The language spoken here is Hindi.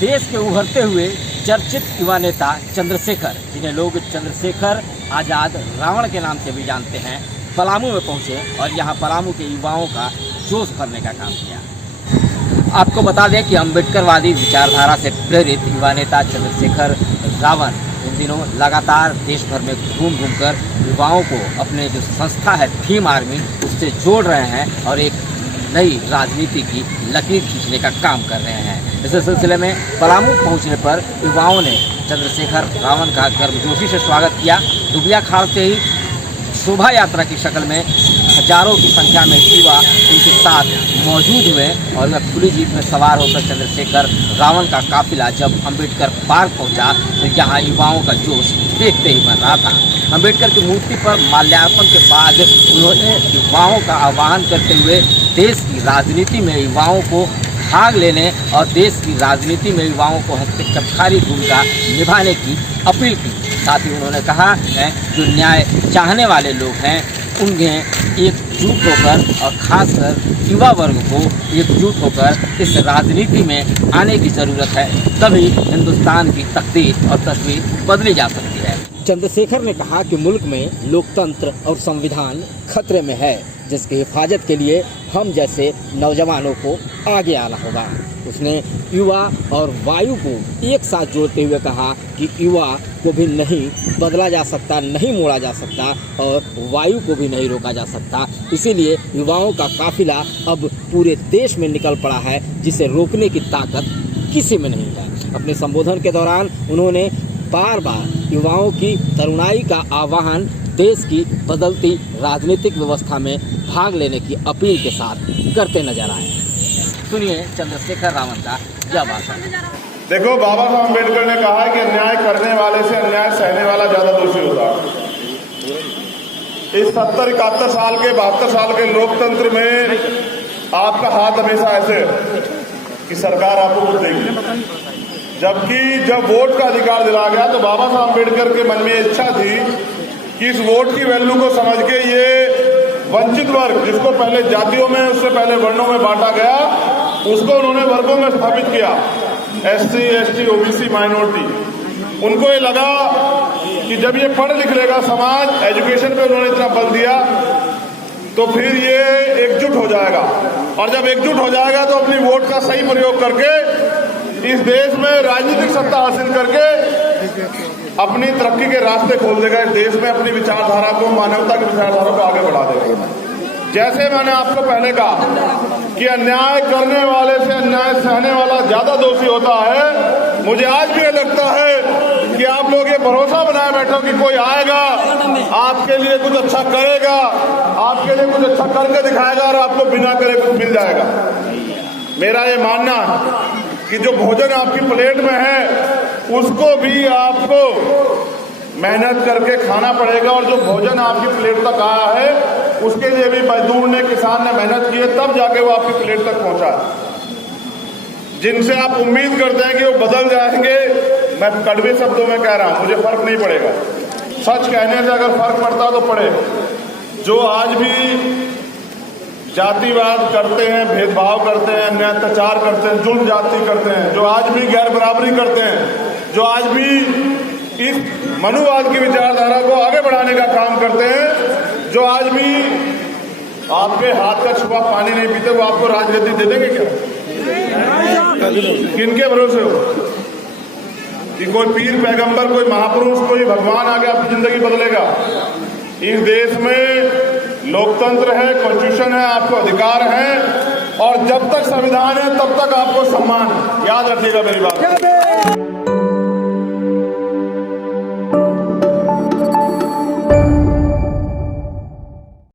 देश के उभरते हुए चर्चित युवा नेता चंद्रशेखर, जिन्हें लोग चंद्रशेखर आज़ाद रावण के नाम से भी जानते हैं, पलामू में पहुंचे और यहां पलामू के युवाओं का जोश भरने का काम किया। आपको बता दें कि अम्बेडकरवादी विचारधारा से प्रेरित युवा नेता चंद्रशेखर रावण इन दिनों लगातार देश भर में घूम कर युवाओं को अपने जो संस्था है थीम आर्मी उससे जोड़ रहे हैं और एक नई राजनीति की लकीर खींचने का काम कर रहे हैं। इस सिलसिले में पलामू पहुंचने पर युवाओं ने चंद्रशेखर रावण का गर्मजोशी से स्वागत किया। दुबिया खाड़ से ही शोभा यात्रा की शक्ल में हजारों की संख्या में युवा उनके साथ मौजूद हुए और वह खुली जीप में सवार होकर चंद्रशेखर रावण का काफिला जब अम्बेडकर पार्क पहुंचा तो यहाँ युवाओं का जोश देखते ही बन रहा था। अम्बेडकर की मूर्ति पर माल्यार्पण के बाद उन्होंने युवाओं का आह्वान करते हुए देश की राजनीति में युवाओं को भाग लेने और देश की राजनीति में युवाओं को हस्तक्षेपकारी भूमिका निभाने की अपील की। साथ ही उन्होंने कहा है जो न्याय चाहने वाले लोग हैं उन्हें एकजुट होकर और खासकर युवा वर्ग को एकजुट होकर इस राजनीति में आने की ज़रूरत है, तभी हिंदुस्तान की तकदीर और तस्वीर बदली जा सकती है। चंद्रशेखर ने कहा कि मुल्क में लोकतंत्र और संविधान खतरे में है, जिसकी हिफाजत के लिए हम जैसे नौजवानों को आगे आना होगा। उसने युवा और वायु को एक साथ जोड़ते हुए कहा कि युवा को भी नहीं बदला जा सकता, नहीं मोड़ा जा सकता और वायु को भी नहीं रोका जा सकता। इसीलिए युवाओं का काफिला अब पूरे देश में निकल पड़ा है, जिसे रोकने की ताकत किसी में नहीं है। अपने संबोधन के दौरान उन्होंने बार बार युवाओं की तरुणाई का आह्वान देश की बदलती राजनीतिक व्यवस्था में भाग लेने की अपील के साथ करते नजर आए। सुनिए चंद्रशेखर रावण का यह भाषण। देखो, बाबा साहब अम्बेडकर ने कहा है कि अन्याय करने वाले से अन्याय सहने वाला ज्यादा दोषी होता है। इस 70, 71 साल के 72 साल के लोकतंत्र में आपका हाथ हमेशा ऐसे कि सरकार आपको कुछ देगी, जबकि जब वोट का अधिकार दिला गया तो बाबा साहब अम्बेडकर के मन में इच्छा थी कि इस वोट की वैल्यू को समझ के ये वंचित वर्ग, जिसको पहले जातियों में उससे पहले वर्णों में बांटा गया, उसको उन्होंने वर्गों में स्थापित किया। SC, ST, OBC, minority. उनको ये लगा कि जब ये पढ़ लिख लेगा समाज, एजुकेशन पे उन्होंने इतना बल दिया तो फिर ये एकजुट हो जाएगा और जब एकजुट हो जाएगा तो अपनी वोट का सही प्रयोग करके इस देश में राजनीतिक सत्ता हासिल करके अपनी तरक्की के रास्ते खोल देगा। इस देश में अपनी विचारधारा को, मानवता की विचारधारा को आगे बढ़ा देगा। जैसे मैंने आपको पहले कहा कि अन्याय करने वाले से अन्याय सहने वाला ज्यादा दोषी होता है, मुझे आज भी ये लगता है कि आप लोग ये भरोसा बनाए बैठे हो कि कोई आएगा आपके लिए कुछ अच्छा करेगा, आपके लिए कुछ अच्छा करके दिखाएगा और आपको बिना करे कुछ मिल जाएगा। मेरा ये मानना कि जो भोजन आपकी प्लेट में है उसको भी आपको मेहनत करके खाना पड़ेगा और जो भोजन आपकी प्लेट तक आया है उसके लिए भी मजदूर ने, किसान ने मेहनत की है, तब जाके वो आपकी प्लेट तक पहुंचा। जिनसे आप उम्मीद करते हैं कि वो बदल जाएंगे, मैं कड़वे शब्दों में कह रहा हूं, मुझे फर्क नहीं पड़ेगा। सच कहने से अगर फर्क पड़ता तो पड़े। जो आज भी जातिवाद करते हैं, भेदभाव करते हैं, अन्याय अत्याचार करते हैं, जुल्म जाति करते हैं, जो आज भी गैर बराबरी करते हैं, जो आज भी इस मनुवाद की विचारधारा को आगे बढ़ाने का काम करते हैं, जो आज भी आपके हाथ का छुआ पानी नहीं पीते, वो आपको राजनीति दे देंगे क्या? किनके भरोसे हो कि कोई पीर पैगंबर, कोई महापुरुष, कोई भगवान आगे आपकी जिंदगी बदलेगा? इस देश में लोकतंत्र है, कॉन्स्टिट्यूशन है, आपको अधिकार है और जब तक संविधान है तब तक आपको सम्मान। याद रखिएगा मेरी बात।